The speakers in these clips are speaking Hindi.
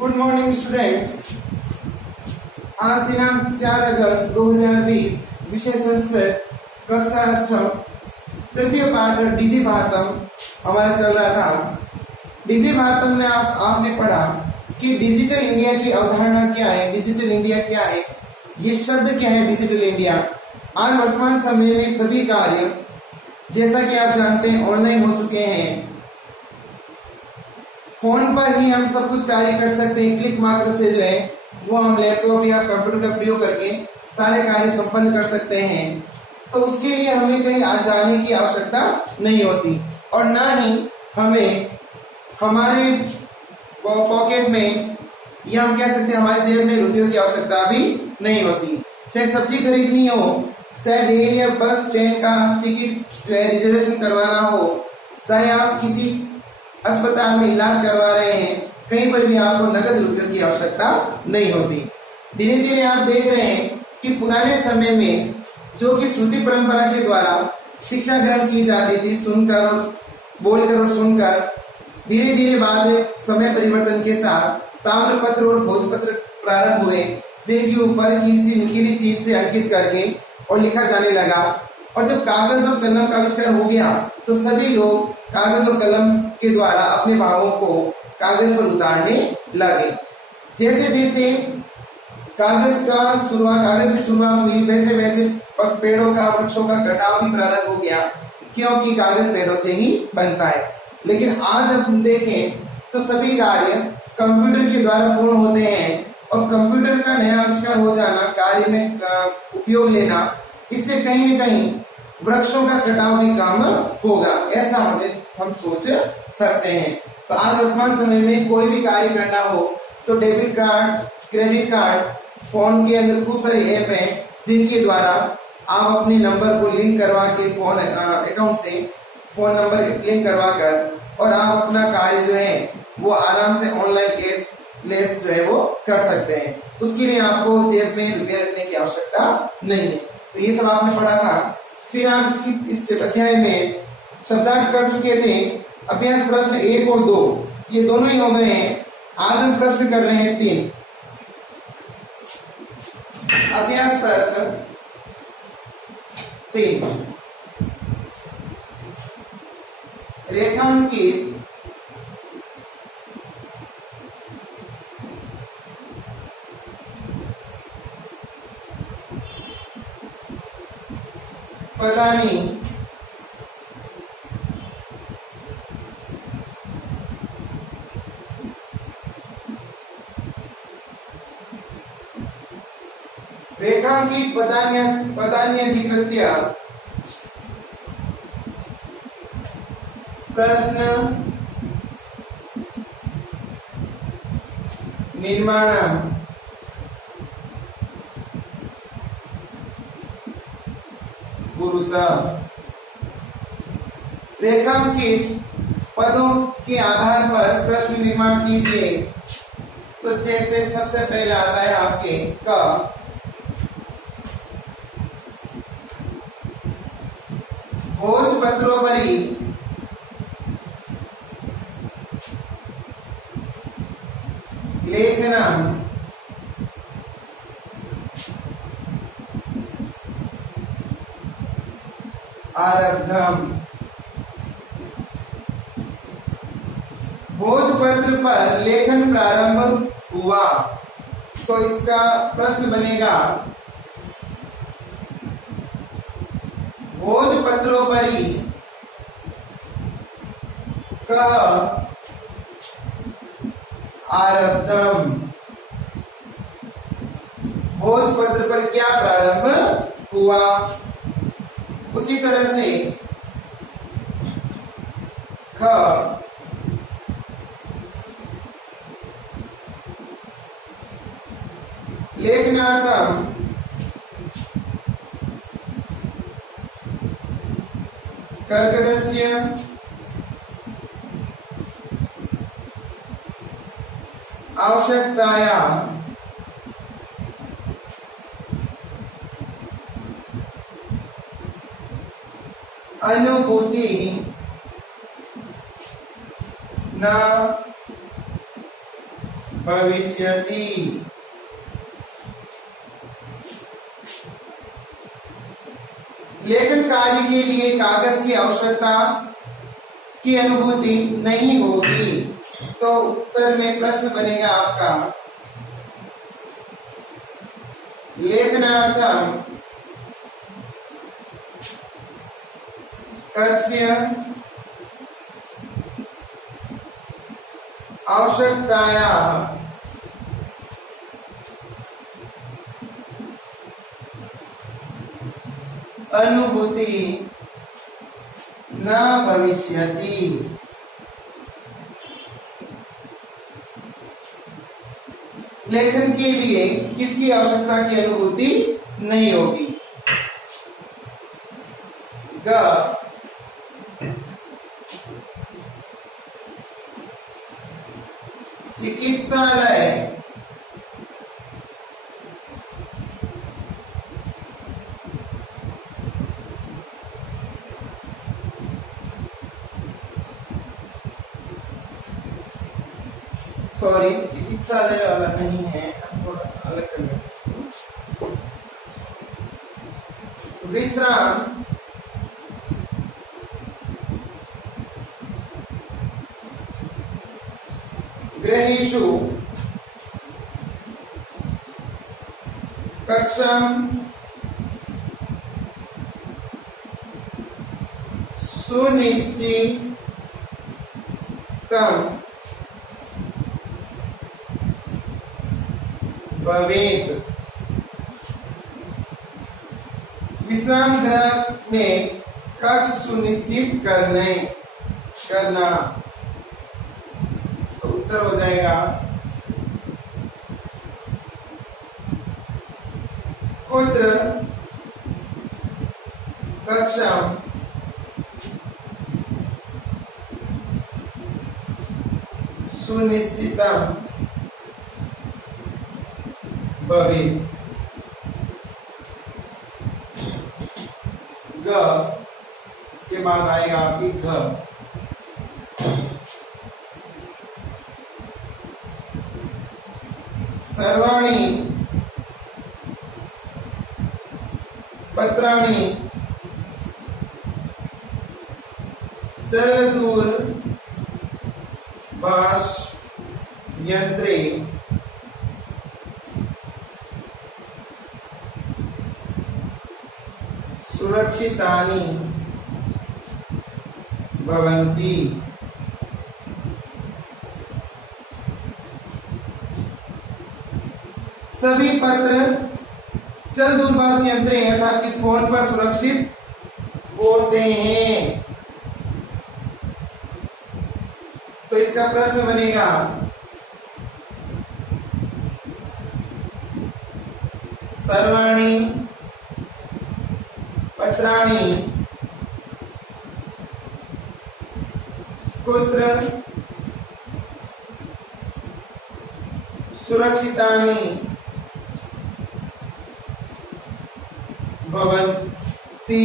Good morning students. आज दिनांक 4 अगस्त 2020, विषय संस्कृत, कक्षा अष्टम, तृतीय पाठ डिजी भारतम हमारा चल रहा था। डिजी भारतम में आपने पढ़ा कि डिजिटल इंडिया की अवधारणा क्या है, डिजिटल इंडिया क्या है, ये शब्द क्या है डिजिटल इंडिया। आज वर्तमान समय में सभी कार्य जैसा कि आप जानते हैं ऑनलाइन हो चुके हैं। फोन पर ही हम सब कुछ कार्य कर सकते हैं। क्लिक मात्र से जो है वो हम लैपटॉप या कंप्यूटर का प्रयोग करके सारे कार्य संपन्न कर सकते हैं। तो उसके लिए हमें कहीं जाने की आवश्यकता नहीं होती और ना ही हमें हमारे पॉकेट में या हम कह सकते हैं हमारे जेब में रुपयों की आवश्यकता भी नहीं होती। चाहे सब्जी खरीदनी हो, चाहे रेल या बस ट्रेन का टिकट जो है रिजर्वेशन करवाना हो, चाहे आप किसी अस्पताल में इलाज करवा रहे हैं, कहीं पर भी आपको नकद रुपयों की आवश्यकता नहीं होती। धीरे धीरे आप देख रहे हैं कि पुराने समय में जो कि श्रुति परंपरा के द्वारा शिक्षा ग्रहण की जाती थी, सुनकर और बोलकर और सुनकर, धीरे धीरे बाद समय परिवर्तन के साथ ताम्रपत्र और भोजपत्र प्रारंभ हुए, जिनके ऊपर किसी नुकीली चीज से अंकित करके और लिखा जाने लगा। और जब कागज और कलम का आविष्कार हो गया तो सभी लोग कागज और कलम के द्वारा अपने भावों को कागज पर उतारने लगे। जैसे जैसे कागज की शुरुआत हुई, वैसे वैसे पेड़ों का, वृक्षों का कटाव भी प्रारंभ हो गया, क्योंकि कागज पेड़ों से ही बनता है। लेकिन आज हम देखें तो सभी कार्य कंप्यूटर के द्वारा पूर्ण होते हैं और कंप्यूटर का नया आविष्कार हो जाना, कार्य में उपयोग लेना, इससे कहीं न कहीं वृक्षों का कटाव भी कम होगा, ऐसा हम सोच सकते हैं। तो आज वर्तमान समय में कोई भी कार्य करना हो तो debit card, credit card, phone के अंदर खूब सारे ऐप हैं जिनके द्वारा आप अपने नंबर को लिंक करवा के फोन अकाउंट से फोन नंबर लिंक करवा कर और आप अपना कार्य जो है वो आराम से ऑनलाइन कैशलेस जो है वो कर सकते हैं। उसके लिए आपको जेब में रुपया रखने की आवश्यकता नहीं है। तो ये सब आपने पढ़ा था। फिर आप इस अध्याय में शब्दार्थ कर चुके थे। अभ्यास प्रश्न 1 और 2 ये दोनों ही हो गए हैं। आज हम प्रश्न कर रहे हैं 3। अभ्यास प्रश्न 3, रेखांकित पदानी रेखांकित पदान्यधिकृत्य प्रश्न निर्माणम रेखांकित पदों के आधार पर प्रश्न निर्माण कीजिए। तो जैसे सबसे पहले आता है आपके क, भोजपत्रोपरि लेखनम आरब्धम। भोजपत्र पर लेखन प्रारंभ हुआ। तो इसका प्रश्न बनेगा भोजपत्रोपरि कः आरब्धम। भोजपत्र पर क्या प्रारंभ हुआ। उसी तरह से ख, लेखनार्थम कर्कदस्य आवश्यकताया अनुभूति न भविष्यति। लेखन कार्य के लिए कागज की आवश्यकता की अनुभूति नहीं होगी। तो उत्तर में प्रश्न बनेगा आपका लेखनार्थम कस्य आवश्यकताया अनुभूति न भविष्यति। लेखन के लिए किसकी आवश्यकता की अनुभूति नहीं होगी। ग चिकित्सालय सॉरी चिकित्सालय वाला नहीं है, हम थोड़ा सा अलग कर लेते इसको। विश्राम गृहेषु कक्षम सुनिश्चितम भवेत्। विश्राम गृह में कक्ष सुनिश्चित करना। तो उत्तर हो जाएगा कुत्र कक्षम सुनिश्चितम भवेत्। ग के बाद आएगा आपकी घ। सर्वाणि पत्राणि चलदूरभाष यंत्रे सुरक्षितानि भवन्ति। सभी पत्र चल दूरभाष यंत्र अर्थात कि फोन पर सुरक्षित होते हैं। तो इसका प्रश्न बनेगा सर्वाणि पत्राणि कुत्र सुरक्षितानि भवन्ति।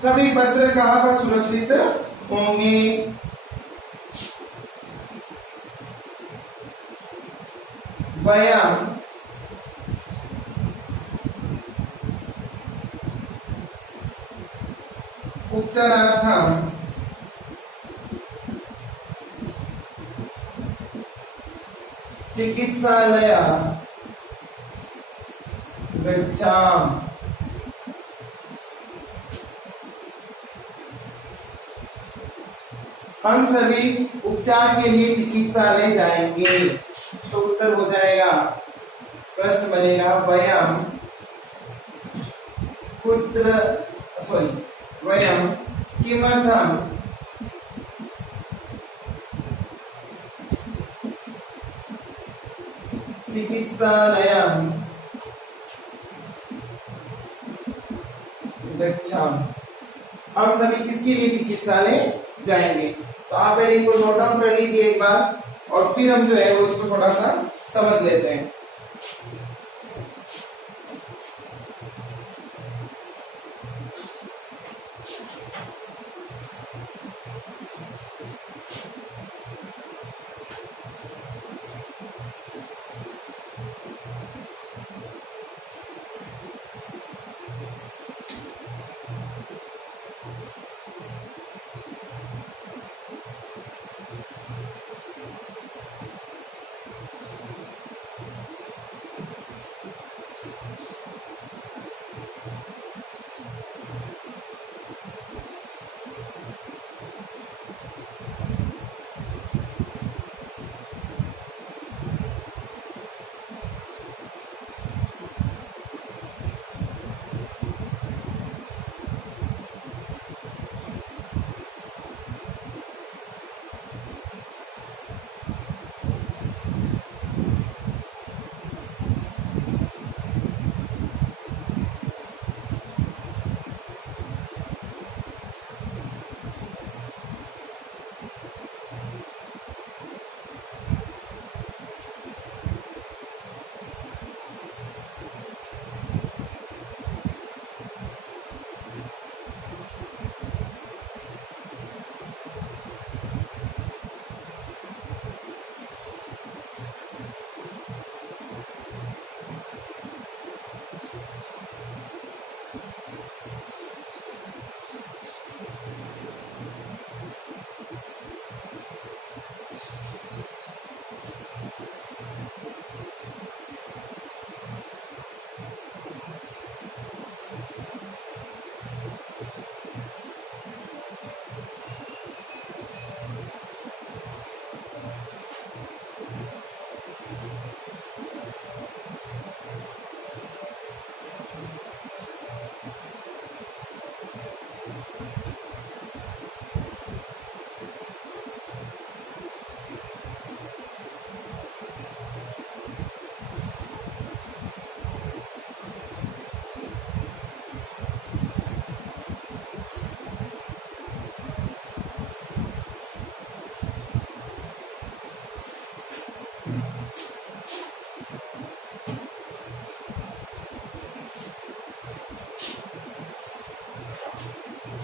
सभी पत्र कहां पर सुरक्षित होंगे? वयम उपचारार्थम चिकित्सालय गच्छाम। हम सभी उपचार के लिए चिकित्सालय जाएंगे। तो उत्तर हो जाएगा प्रश्न बनेगा वयम कुत्र वयम किमर्थम चिकित्सालयम गच्छामः। हम सभी किसके लिए चिकित्सालय जाएंगे? तो आप पहले इनको नोट डाउन कर लीजिए एक बार। और फिर हम जो है वो इसको थोड़ा सा समझ लेते हैं।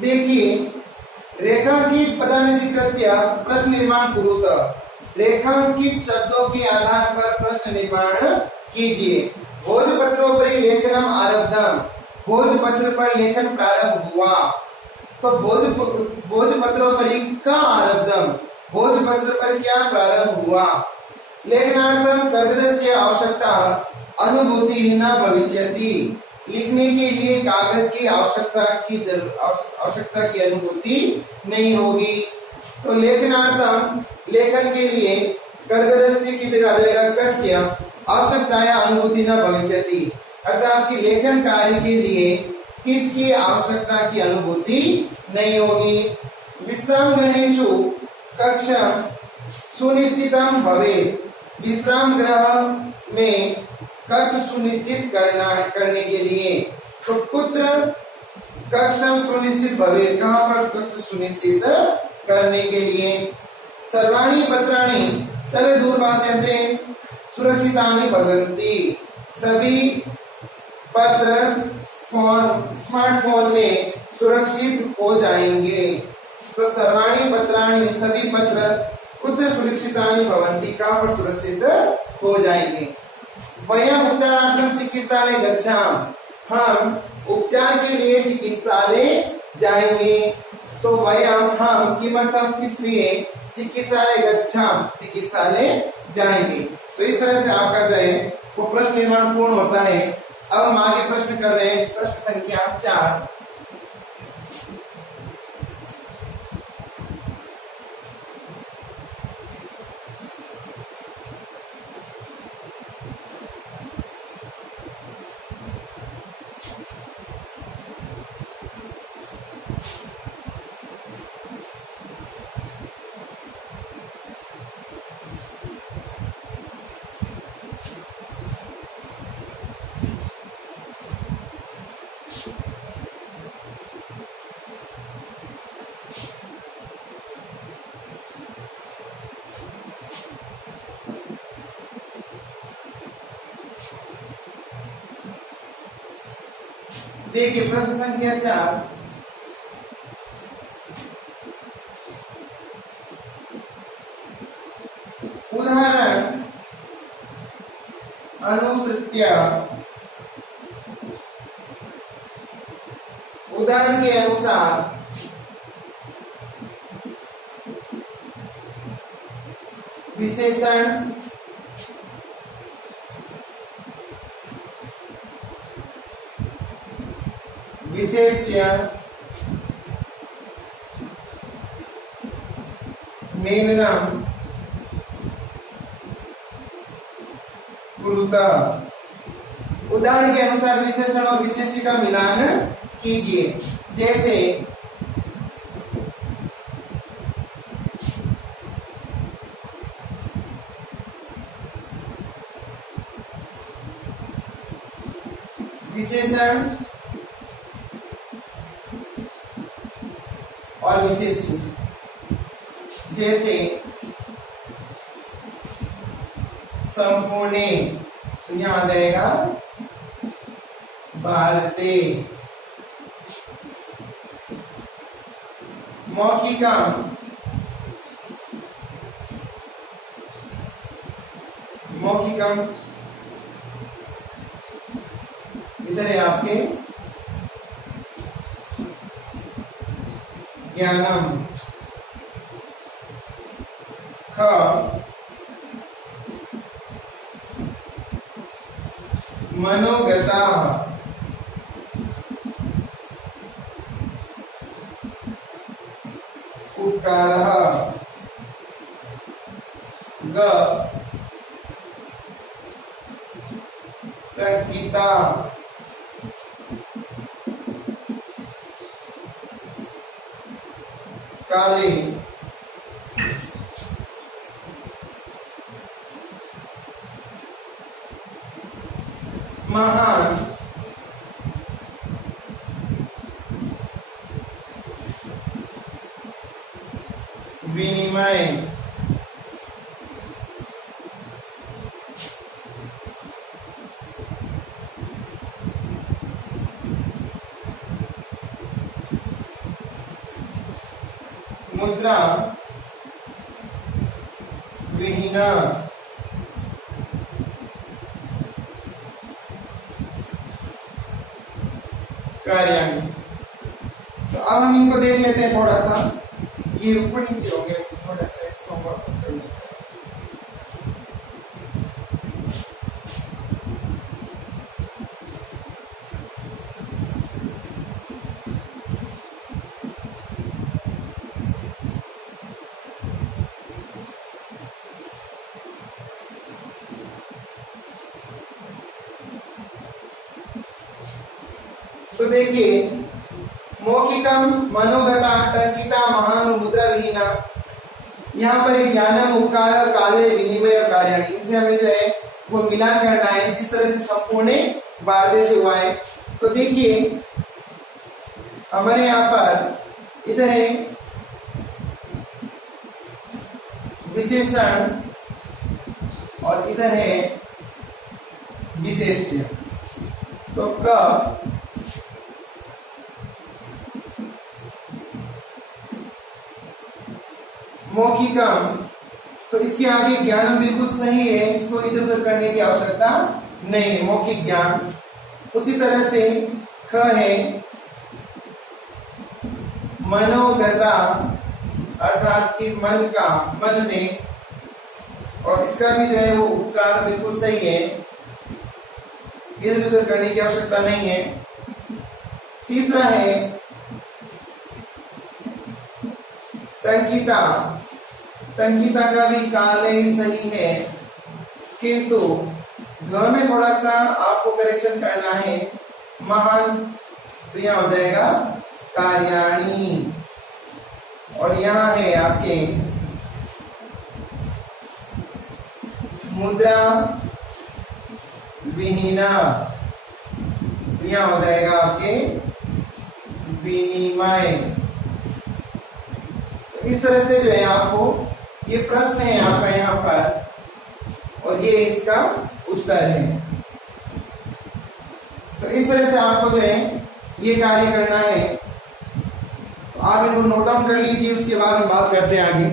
देखिए, रेखांकित पदानुकृत्य प्रश्न निर्माण कुरुत। रेखांकित शब्दों के आधार पर प्रश्न निर्माण कीजिए। भोजपत्रोपरि लेखनम आरब्धम, भोजपत्र पर लेखन प्रारंभ हुआ। तो भोजपत्रोपरि का आरब्धम, भोजपत्र पर क्या प्रारंभ हुआ। लेखनार्थम कागदस्य आवश्यकता अनुभूति न भविष्यति, लिखने के लिए कागज की आवश्यकता की अनुभूति नहीं होगी। तो लेखनार्थम, लेखन के लिए कागदस्य की जगह आ जाएगा कस्य, आवश्यकताया अनुभूति न भविष्यति, अर्थात कि लेखन कार्य के लिए किसकी आवश्यकता की अनुभूति नहीं होगी। विश्राम गृहेषु कक्षम सुनिश्चितम भवेत्, विश्राम गृह में कक्ष सुनिश्चित करने के लिए। तो कुत्र कक्षम सुनिश्चित भवेत्, कहाँ पर कक्ष सुनिश्चित करने के लिए। सर्वाणि पत्राणि चल दूरभाषयंत्रे सुरक्षितानि भवन्ति, सभी पत्र स्मार्टफोन में सुरक्षित हो जाएंगे। तो सर्वाणि पत्राणि, सभी पत्र कुत्र सुरक्षितानि भवन्ति, कहाँ पर सुरक्षित हो जाएंगे। वयम उपचारार्थम चिकित्सालय गच्छाम, हम उपचार के लिए चिकित्सालय जाएंगे। तो वयम, हम, किमर्थम, किस लिए, चिकित्सालय गच्छाम, चिकित्सालय जाएंगे। तो इस तरह से आपका जो है वो प्रश्न निर्माण पूर्ण होता है। अब हम आगे प्रश्न कर रहे हैं, प्रश्न संख्या 4। देखिए प्रश्न संख्या 4, उदाहरण अनुसृत्य, उदाहरण के अनुसार विशेषण विशेष्य मेलनम कुरुतः। उदाहरण के अनुसार विशेषण और विशेष्य का मिलान कीजिए। जैसे विशेषण और विशेष्य, जैसे संपूर्ण, तो यहां आ जाएगा भारते, मौखिकम, मौखिकम इधर है आपके ज्ञानम, ख मनोगता, उपकारः, ग प्रज्ञिता, काले, महान, विनिमय, मुद्रा, विहीना, कार्यान्य। तो अब हम इनको देख लेते हैं थोड़ा सा, ये ऊपर नीचे हो गए, थोड़ा सा इसको हम वापस कर लेते हैं। तो देखिए मौखिकम, मनोगता, तर्किता, महान और मुद्रा विहीना, यहाँ पर ज्ञानम, उपकार, काले, विनिमय और कार्याणी, इनसे हमें जो है वो मिलान करना है जिस तरह से संपूर्ण वादे से हुआ है। तो देखिए हमारे यहाँ पर इधर है विशेषण और इधर है विशेष्य। तो क मौखिकम, तो इसके आगे ज्ञान बिल्कुल सही है, इसको इधर उधर करने की आवश्यकता नहीं है, मौखिक ज्ञान। उसी तरह से ख है मनोगता, अर्थात कि मन का, मन में, और इसका भी जो है वो उपकार बिल्कुल सही है, इधर उधर करने की आवश्यकता नहीं है। तीसरा है तंकिता, तंकिता का भी काल ही सही है, किंतु घ में थोड़ा सा आपको करेक्शन करना है, महान, तो यहां हो जाएगा कार्याणी, और यहां है आपके मुद्रा विहीना, तो यहां हो जाएगा आपके विनिमय। इस तरह से जो है आपको ये प्रश्न है आपका यहाँ पर, और ये इसका उत्तर है। तो इस तरह से आपको जो है ये कार्य करना है। तो आप इनको नोट डाउन कर लीजिए, उसके बाद हम बात करते हैं आगे।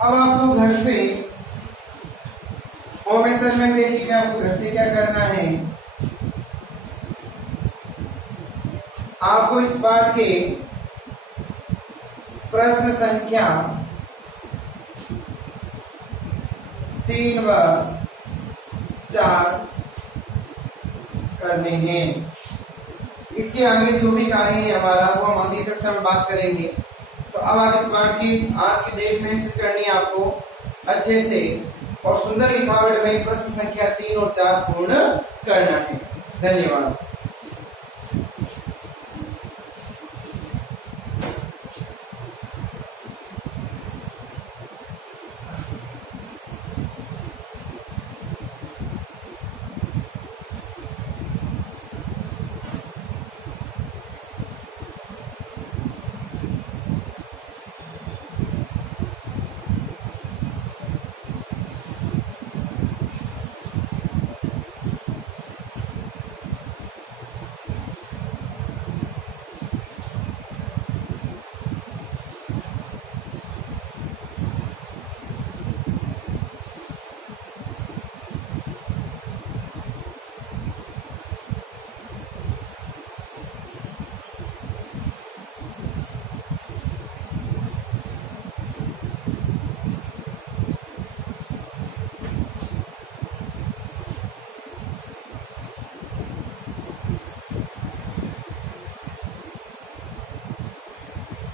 अब आपको घर से होम असाइनमेंट दे लीजिए, आपको घर से क्या करना है। आपको इस बार के प्रश्न संख्या 3 व 4 करने हैं। इसके आगे जो भी कार्य है हमारा वो हम अगली कक्षा में बात करेंगे। तो अब आप इस बार की आज की डेट मेंशन करनी है आपको अच्छे से, और सुंदर लिखावट में प्रश्न संख्या 3 और 4 पूर्ण करना है। धन्यवाद।